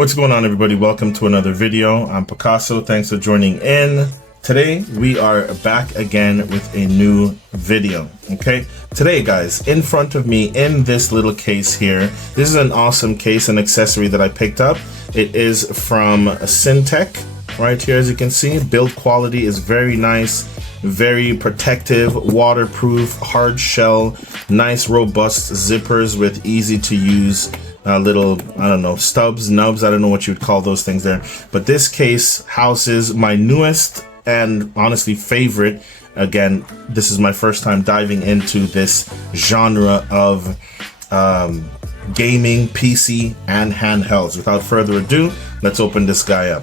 What's going on, everybody? Welcome to another video. I'm Picasso. Thanks for joining in. Today we are back again with a new video. Okay, today guys, in front of me in this little case here, this is an awesome case and accessory that I picked up. It is from Syntech right here. As you can see, build quality is very nice, very protective, waterproof, hard shell, nice robust zippers with easy to use little, I don't know, stubs, nubs, I don't know what you would call those things there. But this case houses my newest and honestly favorite. Again, this is my first time diving into this genre of gaming, PC, and handhelds. Without further ado, let's open this guy up.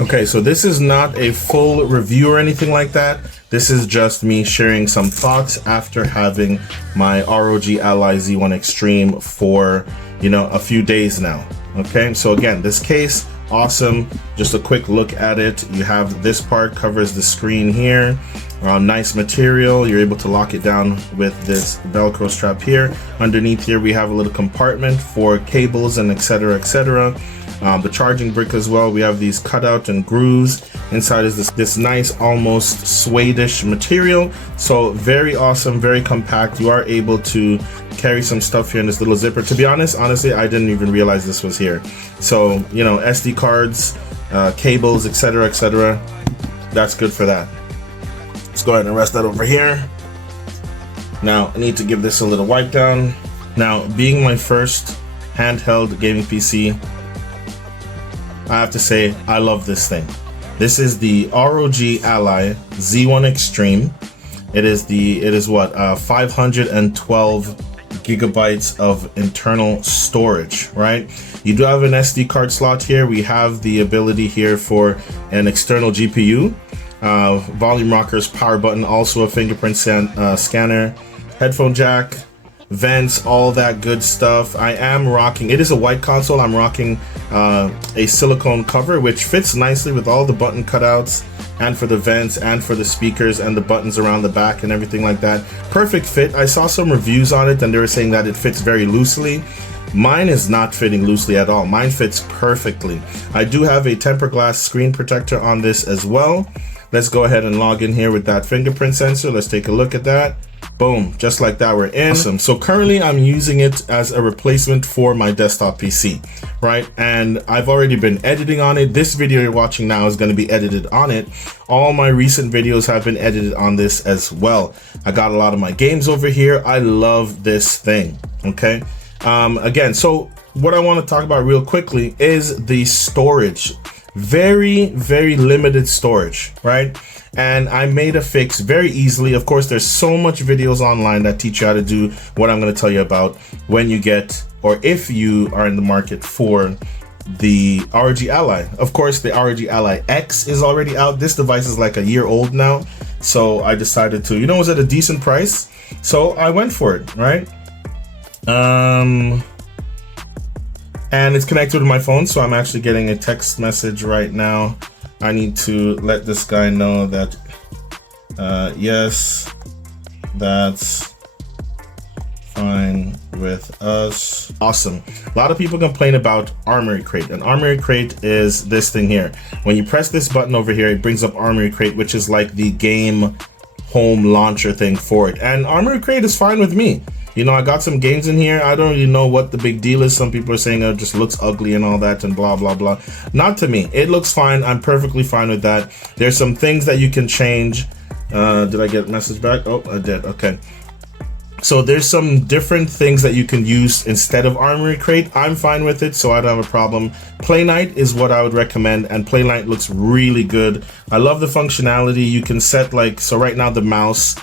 Okay, so this is not a full review or anything like that. This is just me sharing some thoughts after having my ROG Ally Z1 Extreme for, a few days now. Okay, so again, this case, awesome. Just a quick look at it. You have this part covers the screen here. Nice material. You're able to lock it down with this Velcro strap here. Underneath here, we have a little compartment for cables and etc. etc. The charging brick as well. We have these cutout and grooves. Inside is this nice, almost suede-ish material. So very awesome, very compact. You are able to carry some stuff here in this little zipper. To be honest, honestly, I didn't even realize this was here. So, SD cards, cables, etc., etc. That's good for that. Let's go ahead and rest that over here. Now, I need to give this a little wipe down. Now, being my first handheld gaming PC, I have to say, I love this thing. This is the ROG Ally Z1 Extreme. It is what, 512 gigabytes of internal storage, right? You do have an SD card slot here. We have the ability here for an external GPU, volume rockers, power button, also a fingerprint scanner, headphone jack, vents, all that good stuff. I am rocking, it is a white console. I'm rocking a silicone cover, which fits nicely with all the button cutouts and for the vents and for the speakers and the buttons around the back and everything like that. Perfect fit. I saw some reviews on it and they were saying that it fits very loosely. Mine is not fitting loosely at all. Mine fits perfectly. I do have a tempered glass screen protector on this as well. Let's go ahead and log in here with that fingerprint sensor. Let's take a look at that. Boom, just like that, we're in. Awesome. So currently I'm using it as a replacement for my desktop PC, right? And I've already been editing on it. This video you're watching now is going to be edited on it. All my recent videos have been edited on this as well. I got a lot of my games over here. I love this thing, okay? Again, so what I want to talk about real quickly is the storage. Very, very limited storage, right? And I made a fix very easily. Of course, there's so much videos online that teach you how to do what I'm going to tell you about when you get, or if you are in the market for the ROG Ally. Of course, the ROG Ally X is already out. This device is like a year old now. So I decided to, it was at a decent price. So I went for it, right? And it's connected with my phone, so I'm actually getting a text message right now. I need to let this guy know that, yes, that's fine with us. Awesome. A lot of people complain about Armory Crate. An Armory Crate is this thing here. When you press this button over here, it brings up Armory Crate, which is like the game home launcher thing for it. And Armory Crate is fine with me. I got some games in here. I don't really know what the big deal is. Some people are saying it just looks ugly and all that and blah, blah, blah. Not to me. It looks fine. I'm perfectly fine with that. There's some things that you can change. Did I get a message back? Oh, I did. Okay. So there's some different things that you can use instead of Armory Crate. I'm fine with it, so I don't have a problem. Play Night is what I would recommend, and Play Night looks really good. I love the functionality. You can set so right now the mouse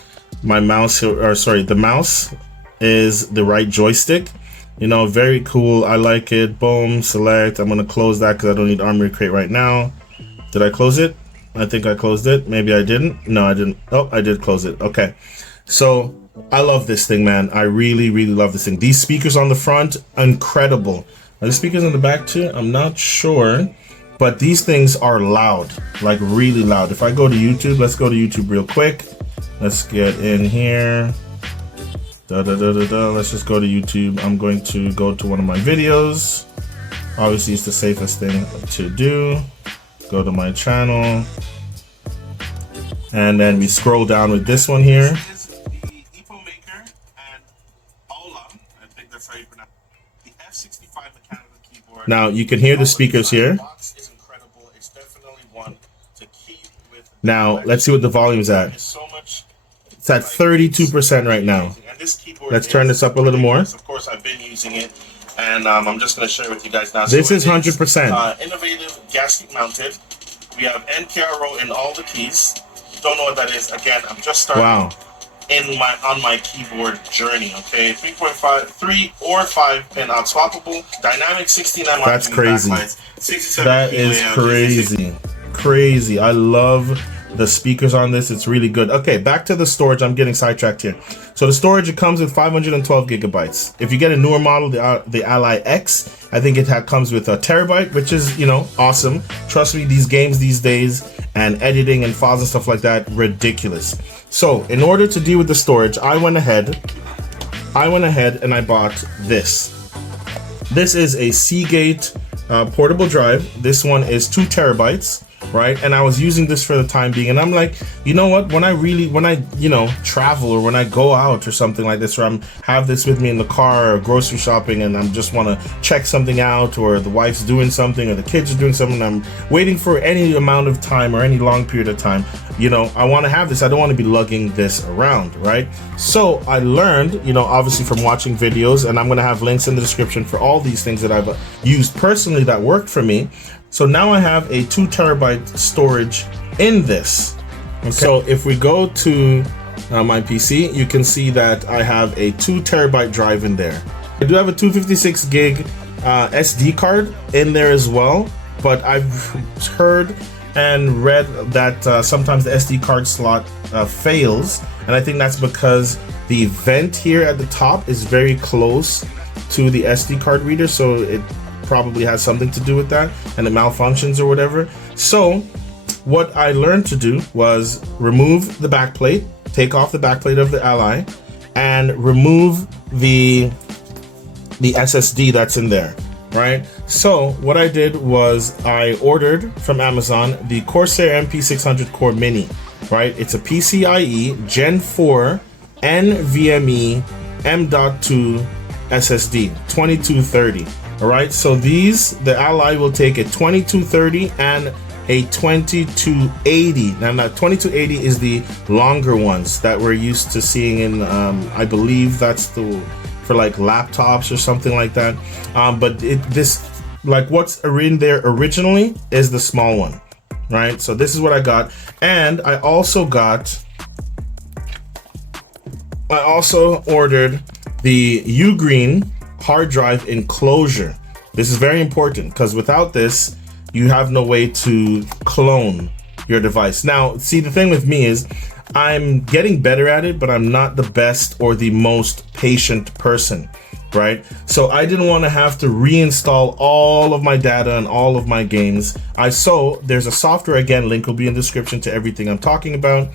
is the right joystick. Very cool. I like it. Boom, select. I'm gonna close that because I don't need Armory Crate right now. Did I close it? I think I closed it. Maybe I didn't. No, I didn't. Oh, I did close it. Okay. So I love this thing, man. I really, really love this thing. These speakers on the front, incredible. Are the speakers on the back too? I'm not sure. But these things are loud, like really loud. If I go to YouTube, let's go to YouTube real quick. Let's get in here. Let's just go to YouTube. I'm going to go to one of my videos. Obviously, it's the safest thing to do. Go to my channel. And then we scroll down with this one here. This is the Epo Maker and Ola. I think that's how you pronounce it. The F65 mechanical keyboard. Now, you can hear the speakers here. The box is incredible. It's definitely one to keep with. Now, let's see what the volume's at. It's at 32% right now. Let's turn this up a little more. Of course, I've been using it, and I'm just going to share with you guys now. This is 100%. Innovative gasket mounted. We have NPRO in all the keys. Don't know what that is. Again, I'm just starting on my keyboard journey. Okay, 3 or 5 pin out swappable. Dynamic 16 mm. That's crazy. That is crazy. Crazy. I love the speakers on this. It's really good. Okay, back to the storage. I'm getting sidetracked here. So the storage, it comes with 512 gigabytes. If you get a newer model, the Ally X, I think it comes with a terabyte, which is, you know, awesome. Trust me, these games these days and editing and files and stuff like that, ridiculous. So in order to deal with the storage, I went ahead and I bought this. This is a Seagate portable drive. This one is 2 terabytes. Right, and I was using this for the time being, and I'm like, you know what, when I you know, travel or when I go out or something like this, or I'm have this with me in the car or grocery shopping, and I just want to check something out, or the wife's doing something or the kids are doing something, I'm waiting for any amount of time or any long period of time, you know, I want to have this. I don't want to be lugging this around, right? So I learned, you know, obviously from watching videos, and I'm going to have links in the description for all these things that I've used personally that worked for me. So now I have a 2 terabyte storage in this. Okay. So if we go to my PC, you can see that I have a 2 terabyte drive in there. I do have a 256 gig SD card in there as well, but I've heard and read that sometimes the SD card slot fails, and I think that's because the vent here at the top is very close to the SD card reader, so it probably has something to do with that, and it malfunctions or whatever. So what I learned to do was remove the back plate, take off the back plate of the Ally, and remove the SSD that's in there, right? So what I did was I ordered from Amazon the Corsair MP600 Core Mini, right? It's a PCIe Gen 4 NVMe M.2 SSD, 2230. All right, so the Ally will take a 2230 and a 2280. Now, 2280 is the longer ones that we're used to seeing in, I believe that's for like laptops or something like that. But this, like what's in there originally is the small one, right? So this is what I got. And I also ordered the Ugreen hard drive enclosure. This is very important because without this, you have no way to clone your device. Now, see, the thing with me is I'm getting better at it, but I'm not the best or the most patient person, right? So I didn't want to have to reinstall all of my data and all of my games. So there's a software, again, link will be in the description to everything I'm talking about.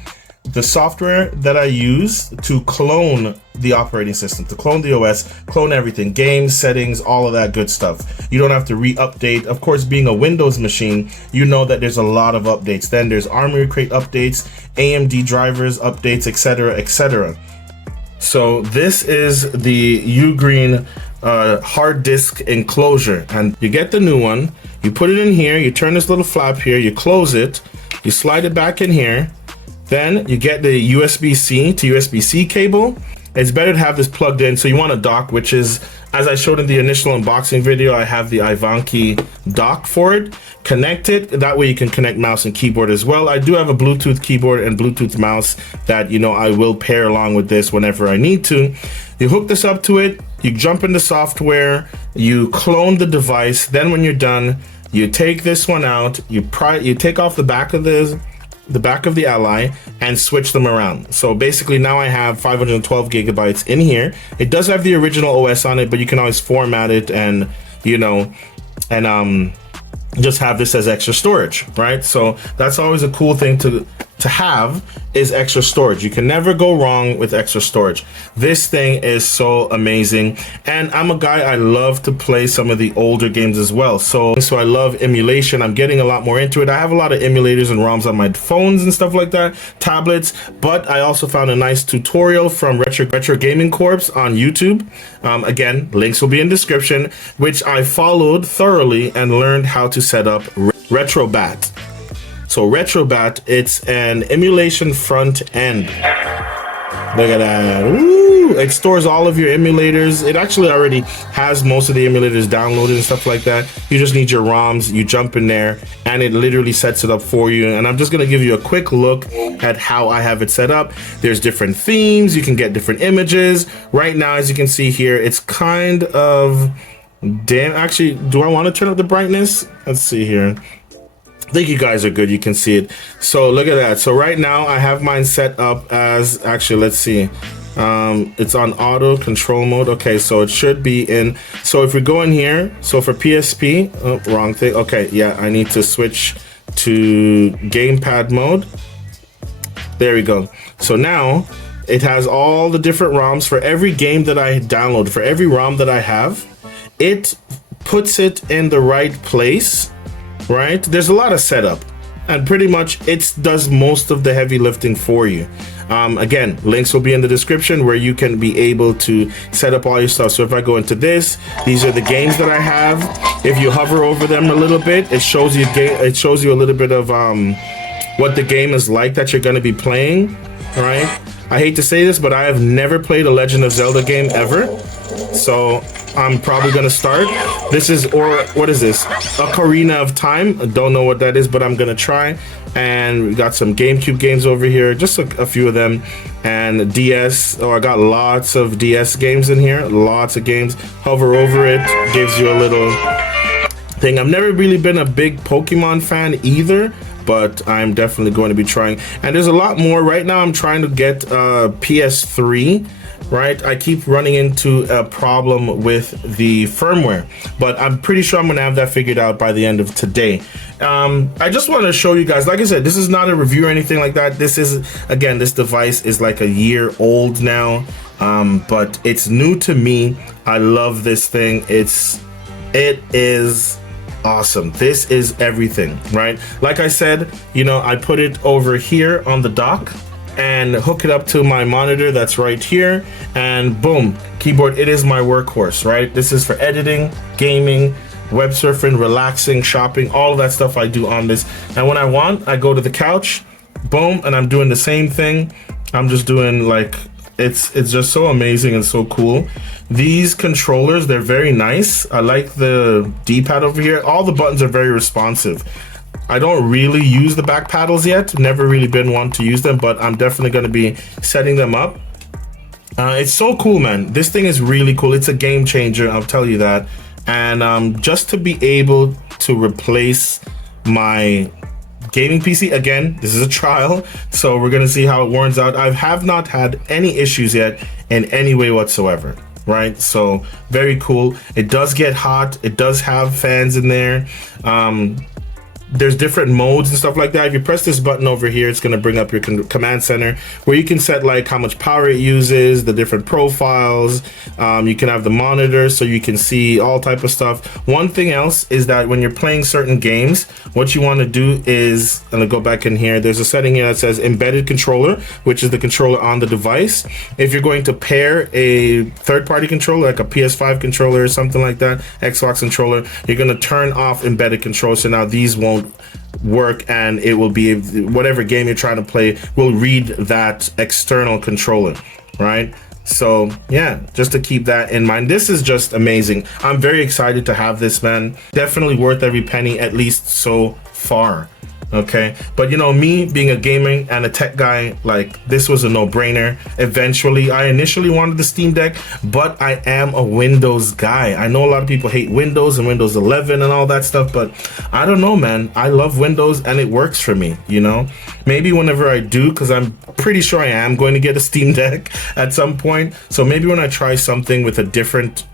The software that I use to clone the operating system, to clone the OS, clone everything, games, settings, all of that good stuff. You don't have to re-update. Of course, being a Windows machine, you know that there's a lot of updates. Then there's Armoury Crate updates, AMD drivers updates, etc., etc. So this is the Ugreen hard disk enclosure, and you get the new one, you put it in here, you turn this little flap here, you close it, you slide it back in here. Then you get the USB-C to USB-C cable. It's better to have this plugged in. So you want a dock, which is, as I showed in the initial unboxing video, I have the Ivanki dock for it. Connect it. That way you can connect mouse and keyboard as well. I do have a Bluetooth keyboard and Bluetooth mouse that, you know, I will pair along with this whenever I need to. You hook this up to it. You jump into software. You clone the device. Then when you're done, you take this one out. You take off the back of the Ally and switch them around. So basically now I have 512 gigabytes in here. It does have the original OS on it, but you can always format it and, you know, and just have this as extra storage, right? So that's always a cool thing to to have is extra storage. You can never go wrong with extra storage. This thing is so amazing. And I'm a guy, I love to play some of the older games as well. So I love emulation. I'm getting a lot more into it. I have a lot of emulators and ROMs on my phones and stuff like that, tablets, but I also found a nice tutorial from Retro Gaming Corps on YouTube. Again, links will be in description, which I followed thoroughly and learned how to set up Retrobat. So Retrobat, it's an emulation front end. Look at that. Ooh, it stores all of your emulators. It actually already has most of the emulators downloaded and stuff like that. You just need your ROMs, you jump in there, and it literally sets it up for you. And I'm just gonna give you a quick look at how I have it set up. There's different themes, you can get different images. Right now, as you can see here, it's kind of, damn, actually, do I wanna turn up the brightness? Let's see here. I think you guys are good, you can see it. So look at that. So right now I have mine set up as, actually, let's see. It's on auto control mode. Okay, so it should be in. So if we go in here, so for PSP, oh, wrong thing. Okay, yeah, I need to switch to gamepad mode. There we go. So now it has all the different ROMs for every game that I download, for every ROM that I have. It puts it in the right place. Right? There's a lot of setup, and pretty much it does most of the heavy lifting for you. Again, links will be in the description where you can be able to set up all your stuff. So if I go into this, these are the games that I have. If you hover over them a little bit, it shows you a little bit of what the game is like that you're going to be playing. Right? I hate to say this, but I have never played a Legend of Zelda game ever. So I'm probably gonna start. This is, or what is this? Ocarina of Time. I don't know what that is, but I'm gonna try. And we got some GameCube games over here, just a few of them. And DS. Oh, I got lots of DS games in here. Lots of games. Hover over it, gives you a little thing. I've never really been a big Pokemon fan either, but I'm definitely going to be trying. And there's a lot more. Right now I'm trying to get PS3. Right, I keep running into a problem with the firmware, but I'm pretty sure I'm gonna have that figured out by the end of today. I just want to show you guys, like I said, this is not a review or anything like that. This is, again, this device is like a year old now, but it's new to me. I love this thing. It is awesome. This is everything, right? Like I said, you know, I put it over here on the dock and hook it up to my monitor that's right here, and boom, keyboard. It is my workhorse, right? This is for editing, gaming, web surfing, relaxing, shopping, all of that stuff I do on this. And when I want, I go to the couch, boom, and I'm doing the same thing. I'm just doing, like, it's just so amazing and so cool. These controllers, they're very nice. I like the D-pad over here. All the buttons are very responsive. I don't really use the back paddles yet. Never really been one to use them, but I'm definitely going to be setting them up. It's so cool, man. This thing is really cool. It's a game changer, I'll tell you that. And just to be able to replace my gaming PC, again, this is a trial, so we're going to see how it warms out. I have not had any issues yet in any way whatsoever. Right, so very cool. It does get hot. It does have fans in there. There's different modes and stuff like that. If you press this button over here, it's going to bring up your command center where you can set like how much power it uses, the different profiles. You can have the monitor so you can see all type of stuff. One thing else is that when you're playing certain games, what you want to do is, and I'll go back in here, there's a setting here that says embedded controller, which is the controller on the device. If you're going to pair a third-party controller, like a PS5 controller or something like that, Xbox controller, you're going to turn off embedded control. So now these won't work, and it will be, whatever game you're trying to play will read that external controller, right? So yeah, just to keep that in mind. This is just amazing. I'm very excited to have this, man. Definitely worth every penny, at least so far. Okay, but you know, me being a gaming and a tech guy, like, this was a no-brainer. Eventually, I initially wanted the Steam Deck, but I am a Windows guy. I know a lot of people hate Windows and Windows 11 and all that stuff, but I don't know, man. I love Windows and it works for me, you know? Maybe whenever I do, because I'm pretty sure I am going to get a Steam Deck at some point. So maybe when I try something with a different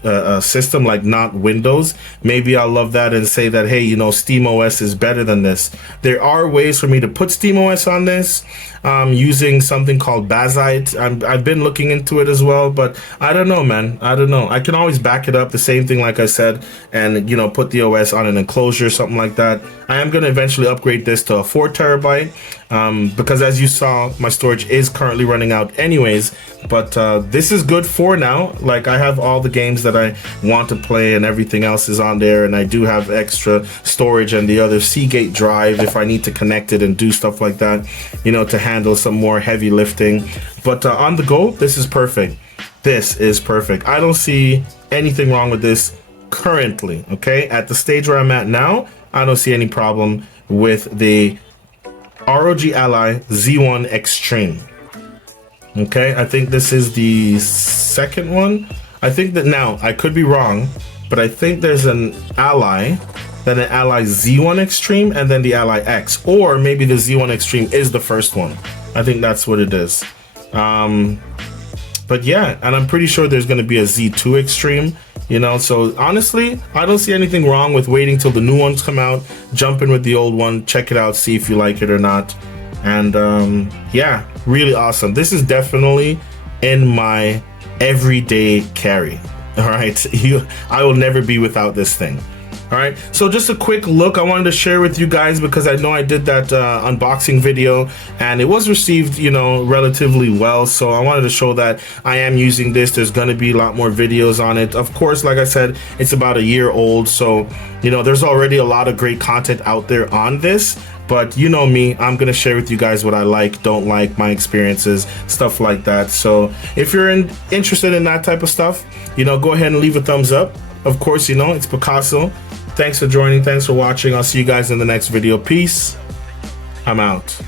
system, like not Windows, maybe I'll love that and say that, hey, you know, Steam OS is better than this. There are ways for me to put SteamOS on this using something called Bazite. I've been looking into it as well, but I don't know, man. I don't know. I can always back it up, the same thing like I said, and, you know, put the OS on an enclosure, something like that. I am going to eventually upgrade this to a 4 terabyte because, as you saw, my storage is currently running out anyways. But this is good for now. Like, I have all the games that I want to play and everything else is on there, and I do have extra storage and the other Seagate drive if I need to connect it and do stuff like that, you know, to handle some more heavy lifting. But on the go, this is perfect. This is perfect. I don't see anything wrong with this currently, okay? At the stage where I'm at now, I don't see any problem with the ROG Ally Z1 Extreme. Okay, I think this is the second one. I think that, now, I could be wrong, but I think there's an Ally, then an Ally Z1 Extreme, and then the Ally X. Or maybe the Z1 Extreme is the first one. I think that's what it is. But yeah, and I'm pretty sure there's going to be a Z2 Extreme, you know. So honestly, I don't see anything wrong with waiting till the new ones come out, jump in with the old one, check it out, see if you like it or not. And yeah, really awesome. This is definitely in my everyday carry. All right, I will never be without this thing. All right, so just a quick look I wanted to share with you guys, because I know I did that unboxing video and it was received, you know, relatively well. So I wanted to show that I am using this. There's going to be a lot more videos on it. Of course, like I said, it's about a year old, so, you know, there's already a lot of great content out there on this. But you know me, I'm going to share with you guys what I like, don't like, my experiences, stuff like that. So if you're interested in that type of stuff, you know, go ahead and leave a thumbs up. Of course, you know, it's Picasso. Thanks for joining. Thanks for watching. I'll see you guys in the next video. Peace. I'm out.